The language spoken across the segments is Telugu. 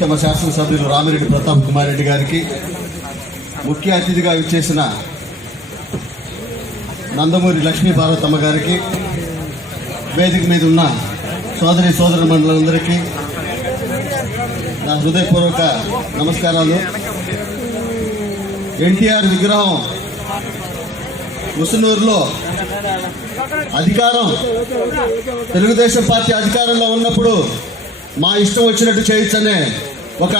తమ శాసనసభ్యులు రామిరెడ్డి ప్రతాప్ కుమార్ రెడ్డి గారికి ముఖ్య అతిథిగా ఇచ్చేసిన నందమూరి లక్ష్మీ భారతమ్మ గారికి వేదిక మీద ఉన్న సోదరి సోదర మండలందరికీ నా హృదయపూర్వక నమస్కారాలు. ఎన్టీఆర్ విగ్రహం ముసునూరులో అధికారం తెలుగుదేశం పార్టీ అధికారంలో ఉన్నప్పుడు మా ఇష్టం వచ్చినట్టు చేయొచ్చనే ఒక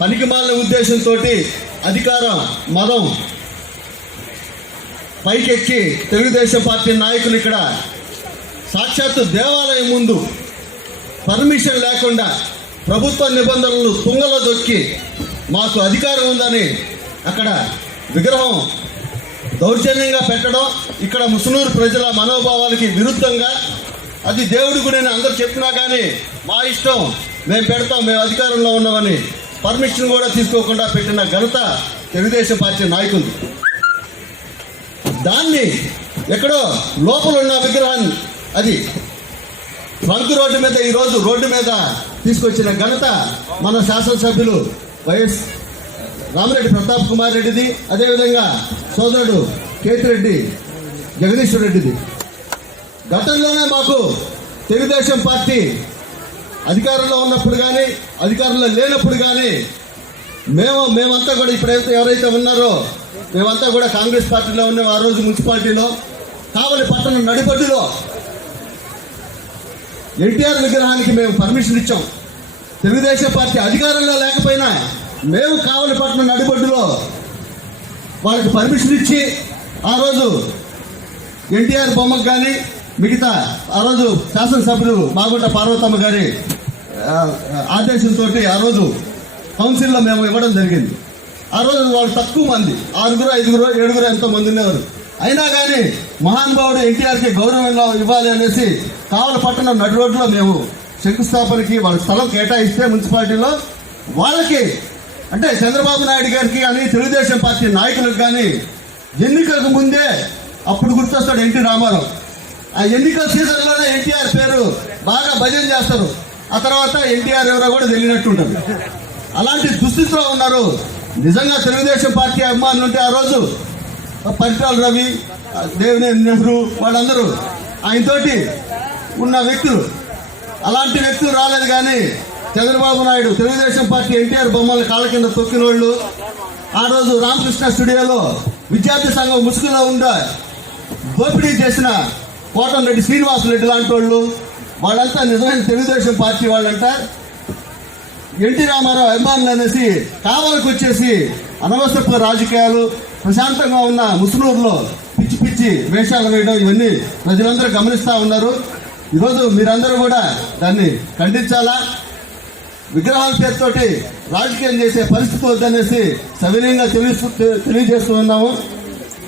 పనికిమాలిన ఉద్దేశంతో అధికారం మదం పైకెక్కి తెలుగుదేశం పార్టీ నాయకులు ఇక్కడ సాక్షాత్తు దేవాలయం ముందు పర్మిషన్ లేకుండా ప్రభుత్వ నిబంధనలు తుంగలో దొక్కి మాకు అధికారం ఉందని అక్కడ విగ్రహం దౌర్జన్యంగా పెట్టడం ఇక్కడ ముసునూరు ప్రజల మనోభావాలకి విరుద్ధంగా అది దేవుడి గుడి అని అందరు చెప్పినా కానీ మా ఇష్టం మేము పెడతాం మేము అధికారంలో ఉన్నామని పర్మిషన్ కూడా తీసుకోకుండా పెట్టిన ఘనత తెలుగుదేశం పార్టీ నాయకులు దాన్ని ఎక్కడో లోపల ఉన్న విగ్రహాన్ని అది ట్రంక్ రోడ్డు మీద ఈ రోజు రోడ్డు మీద తీసుకొచ్చిన ఘనత మన శాసనసభ్యులు వైఎస్ రామరెడ్డి ప్రతాప్ కుమార్ రెడ్డిది అదేవిధంగా సోదరుడు కేతిరెడ్డి జగదీశ్వర్ రెడ్డిది. గతంలోనే మాకు తెలుగుదేశం పార్టీ అధికారంలో ఉన్నప్పుడు కానీ అధికారంలో లేనప్పుడు కానీ మేము మేమంతా కూడా ఇప్పుడైతే ఎవరైతే ఉన్నారో మేమంతా కూడా కాంగ్రెస్ పార్టీలో ఉన్నాం ఆ రోజు మున్సిపాలిటీలో కావలి పట్టణం నడిబడ్డులో. ఎన్టీఆర్ విగ్రహానికి మేము పర్మిషన్ ఇచ్చాం. తెలుగుదేశం పార్టీ అధికారంలో లేకపోయినా మేము కావలి పట్టణం నడిబడ్డులో వాళ్ళకి పర్మిషన్ ఇచ్చి ఆ రోజు ఎన్టీఆర్ బొమ్మకు కానీ మిగతా ఆ రోజు శాసనసభ్యులు మాగుంట పార్వతమ్మ గారి ఆదేశంతో ఆ రోజు కౌన్సిల్లో మేము ఇవ్వడం జరిగింది. ఆ రోజు వాళ్ళు తక్కువ మంది ఆరుగురు ఐదుగురు ఏడుగురు ఎంతో మంది ఉన్నారు. అయినా కానీ మహానుభావుడు ఎన్టీఆర్కి గౌరవంగా ఇవ్వాలి అనేసి కావల పట్టణం నడి రోడ్లో మేము శంకుస్థాపనకి వాళ్ళ స్థలం కేటాయిస్తే మున్సిపాలిటీలో వాళ్ళకి అంటే చంద్రబాబు నాయుడు గారికి కానీ తెలుగుదేశం పార్టీ నాయకులకు కానీ ఎన్నికలకు ముందే అప్పుడు గుర్తొస్తాడు ఎన్టీ రామారావు. ఆ ఎన్నికల సీజన్లోనే ఎన్టీఆర్ పేరు బాగా భజన చేస్తారు. ఆ తర్వాత ఎన్టీఆర్ ఎవరో కూడా తెలియనట్టుంటుంది అలాంటి దుస్థితిలో ఉన్నారు. నిజంగా తెలుగుదేశం పార్టీ అభిమానులు ఉంటే ఆ రోజు పరిటాల రవి దేవినేని నెహ్రూ వాళ్ళందరూ ఆయనతోటి ఉన్న వ్యక్తులు. అలాంటి వ్యక్తులు రాలేదు కానీ చంద్రబాబు నాయుడు తెలుగుదేశం పార్టీ ఎన్టీఆర్ బొమ్మలు కాళ్ళ కింద తొక్కిన వాళ్ళు ఆ రోజు రామకృష్ణ స్టూడియోలో విద్యార్థి సంఘం ముసుగులో ఉండ దోపిడీ చేసిన కోటంరెడ్డి శ్రీనివాసరెడ్డి లాంటి వాళ్ళు వాళ్ళంతా నిజమైన తెలుగుదేశం పార్టీ వాళ్ళంట. ఎన్టీ రామారావు అభిమానులు అనేసి కావాలకు వచ్చేసి అనవసరపు రాజకీయాలు ప్రశాంతంగా ఉన్న ముసునూరులో పిచ్చి పిచ్చి వేషాలు వేయడం ఇవన్నీ ప్రజలందరూ గమనిస్తూ ఉన్నారు. ఈరోజు మీరందరూ కూడా దాన్ని ఖండించాలా? విగ్రహాల పేరుతోటి రాజకీయం చేసే పరిస్థితి వద్దనేసి సవినయంగా తెలుసు తెలియజేస్తూ ఉన్నాము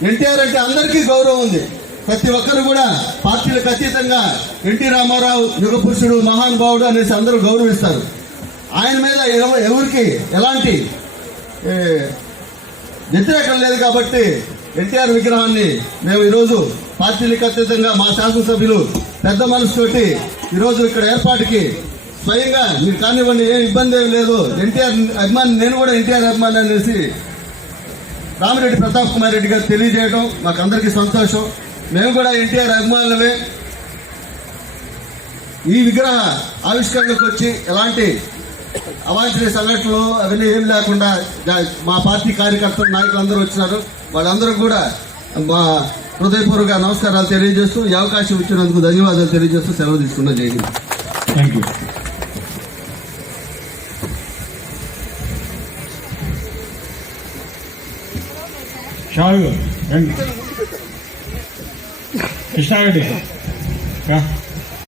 ఎన్టీఆర్ అంటే అందరికీ గౌరవం ఉంది. ప్రతి ఒక్కరు కూడా పార్టీలకు అతీతంగా ఎన్టీ రామారావు యుగపురుషుడు మహానుభావుడు అనేసి అందరూ గౌరవిస్తారు. ఆయన మీద ఎవరికి ఎలాంటి వ్యతిరేకం లేదు కాబట్టి ఎన్టీఆర్ విగ్రహాన్ని మేము ఈరోజు పార్టీలకు అతీతంగా మా శాసనసభ్యులు పెద్ద మనసుతోటి ఈరోజు ఇక్కడ ఏర్పాటుకి స్వయంగా మీరు కానివ్వండి ఏం ఇబ్బంది ఏమి లేదు. ఎన్టీఆర్ అభిమాని నేను కూడా ఎన్టీఆర్ అభిమాని అనేసి రామిరెడ్డి ప్రతాప్ కుమార్ రెడ్డి గారు తెలియజేయడం మాకు అందరికీ సంతోషం. మేము కూడా ఎన్టీఆర్ అభిమానులమే. ఈ విగ్రహ ఆవిష్కరణకు వచ్చి ఎలాంటి అవాంఛనీయ సంఘటనలు అవన్నీ ఏం లేకుండా మా పార్టీ కార్యకర్తలు నాయకులు అందరూ వచ్చినారు. వాళ్ళందరూ కూడా మా హృదయపూర్వక నమస్కారాలు తెలియజేస్తూ ఈ అవకాశం ఇచ్చినందుకు ధన్యవాదాలు తెలియజేస్తూ సెలవు తీసుకున్న జై థ్యాంక్ యూ షావు రండి కృష్ణారెడ్డి రా